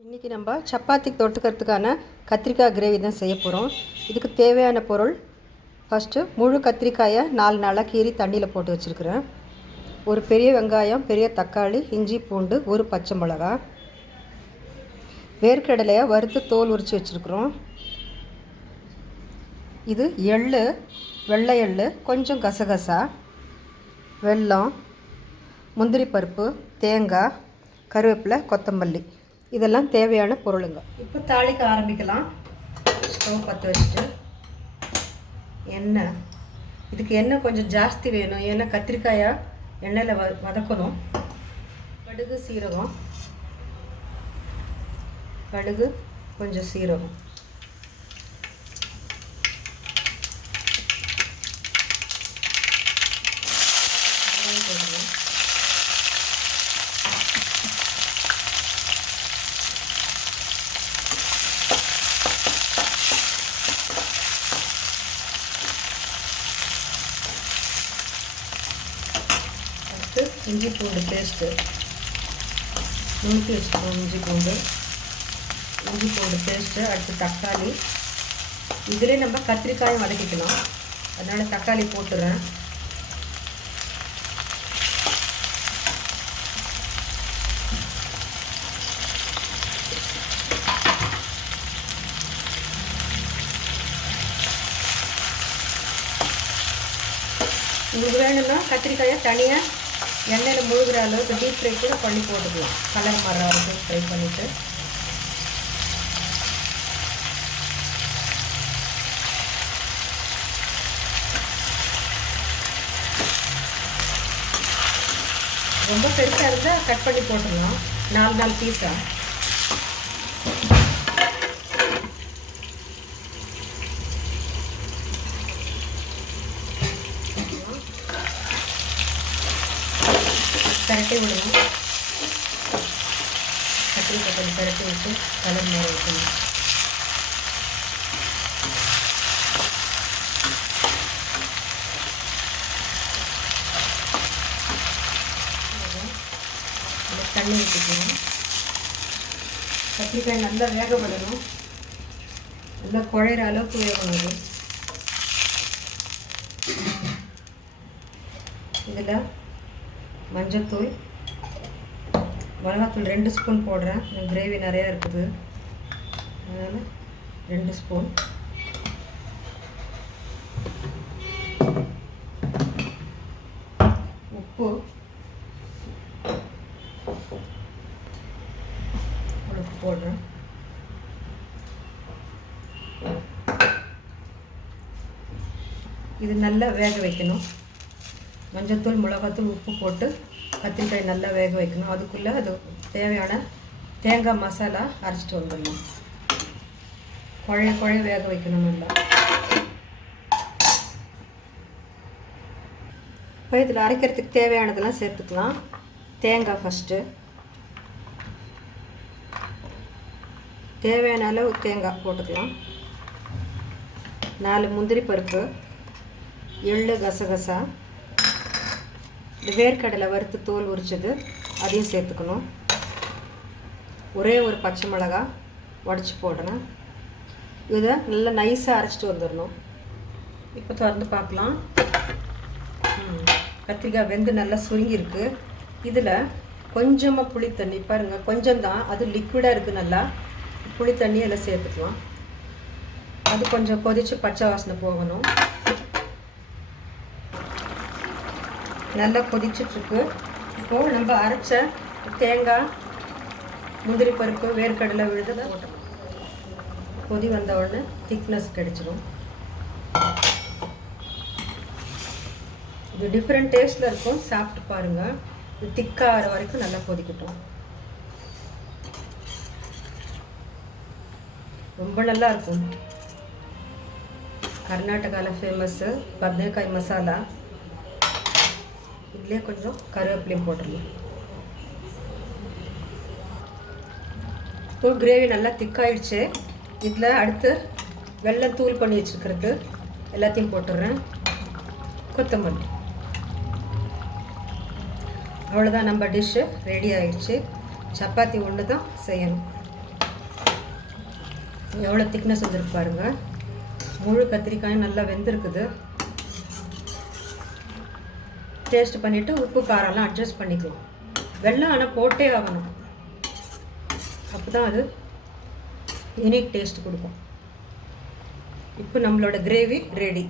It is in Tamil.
இன்றைக்கி நம்ம சப்பாத்திக்கு தொட்டுக்கிறதுக்கான கத்திரிக்காய் கிரேவி தான் செய்ய போகிறோம். இதுக்கு தேவையான பொருள், ஃபஸ்ட்டு முழு கத்திரிக்காயை 4 நாளாக கீறி தண்ணியில் போட்டு வச்சுருக்கிறேன். ஒரு பெரிய வெங்காயம், பெரிய தக்காளி, இஞ்சி பூண்டு, ஒரு பச்சை மிளகா, வேர்க்கடலையை வறுத்து தோல் உரித்து வச்சுருக்குறோம். இது எள்ளு, வெள்ளை எள்ளு, கொஞ்சம் கசகசா, வெல்லம், முந்திரி பருப்பு, தேங்காய், கருவேப்பிலை, கொத்தமல்லி, இதெல்லாம் தேவையான பொருளுங்க. இப்போ தாளிக்க ஆரம்பிக்கலாம். ஸ்டவ் பற்ற வச்சுட்டு எண்ணெய், இதுக்கு எண்ணெய் கொஞ்சம் ஜாஸ்தி வேணும், ஏன்னா கத்திரிக்காயை எண்ணெயில் வதக்கணும். கடுகு, சீரகம், கடுகு, கொஞ்சம் சீரகம், இஞ்சி பூண்டு பேஸ்ட்டு நுணுக்கி வச்சுக்கணும். இஞ்சி பூண்டு பேஸ்ட்டு, அடுத்து தக்காளி. இதிலே நம்ம கத்திரிக்காயும் வதக்கிக்கலாம், அதனால் தக்காளி போட்டுறேன். உங்களுக்கு வேணும்னா கத்திரிக்காயை தனியாக எண்ணெயில் முழுகிற அளவுக்கு டீப் ஃப்ரை கூட பண்ணி போட்டுக்கலாம். கலர் மர வரைக்கும் ஃப்ரை பண்ணிவிட்டு ரொம்ப பெருசாக இருந்தால் கட் பண்ணி போட்டுடலாம், 4 பீஸாக. பரட்டி விடுவோம். கத்திரிக்காய் கொஞ்சம் பரட்டி விட்டு கலர் மாற வைக்கணும். தண்ணி ஊற்றிக்கணும். கத்திரிக்காய் நல்லா வேக விடணும், நல்லா குழையிற அளவுக்கு வேகணும். இதில் மஞ்சத்தூள், மிளகாத்தூள் 2 ஸ்பூன் போடுறேன். கிரேவி நிறையா இருக்குது, அதனால் 2 ஸ்பூன். உப்பு போடுறேன். இது நல்லா வேக வைக்கணும். மஞ்சத்தூள், மிளகாத்தூள், உப்பு போட்டு கத்திரிக்காய் நல்லா வேக வைக்கணும். அதுக்குள்ளே அது தேவையான தேங்காய் மசாலா அரைச்சிட்டு வந்துடணும். குழைய வேக வைக்கணும் நல்லா. இப்போ இதில் அரைக்கிறதுக்கு தேவையானதெல்லாம் சேர்த்துக்கலாம். தேங்காய் ஃபஸ்ட்டு தேவையான அளவு தேங்காய் போட்டுக்கலாம். 4 முந்திரி பருப்பு, எள்ளு, கசகசா, வேர்க்கடலை வறுத்து தோல் உரிச்சது, அதையும் சேர்த்துக்கணும். ஒரே ஒரு பச்சை மிளகா உடச்சி போடணும். இதை நல்லா நைஸாக அரைச்சிட்டு வந்துடணும். இப்போ திறந்து பார்க்கலாம். கத்திரிக்காய் வெந்து நல்லா சுருங்கியிருக்கு. இதில் கொஞ்சமாக புளி தண்ணி, பாருங்கள் கொஞ்சம் தான், அது லிக்விடாக இருக்குது. நல்லா புளி தண்ணி எல்லாம் சேர்த்துக்கலாம். அது கொஞ்சம் கொதித்து பச்சை வாசனை போகணும். நல்லா கொதிச்சுட்ருக்கு. இப்போது நம்ம அரைச்ச தேங்காய், முந்திரி பருப்பு, வேர்க்கடலை விழுது போட்டோம். கொதி வந்த உடனே திக்னஸ் கிடைச்சிடும். இது டிஃப்ரெண்ட் டேஸ்ட்டில் இருக்கும், சாப்பிட்டு பாருங்கள். இது திக்காகிற வரைக்கும் நல்லா கொதிக்கட்டும். ரொம்ப நல்லா இருக்கும். கர்நாடகாவில் ஃபேமஸ்ஸு பதனக்காய் மசாலா. இதுலேயே கொஞ்சம் கருவேப்பிலையும் போட்டுடலாம். இப்போ கிரேவி நல்லா திக்காயிடுச்சு. இதில் அடுத்து வெல்லம் தூள் பண்ணி வச்சுருக்கிறது எல்லாத்தையும் போட்டுடுறேன். கொத்தமல்லி, அவ்வளோதான், நம்ம டிஷ்ஷு ரெடி ஆயிடுச்சு. சப்பாத்தி ஒன்று தான் செய்யணும். எவ்வளோ திக்னஸ் வந்துருக்கு பாருங்கள். முழு கத்திரிக்காயும் நல்லா வெந்திருக்குது. டேஸ்ட் பண்ணிவிட்டு உப்பு காரம்லாம் அட்ஜஸ்ட் பண்ணிக்கலாம். வெல்லம் ஆனால் போட்டே ஆகணும், அப்போ தான் அது யூனிக் டேஸ்ட் கொடுக்கும். இப்போ நம்மளோட கிரேவி ரெடி.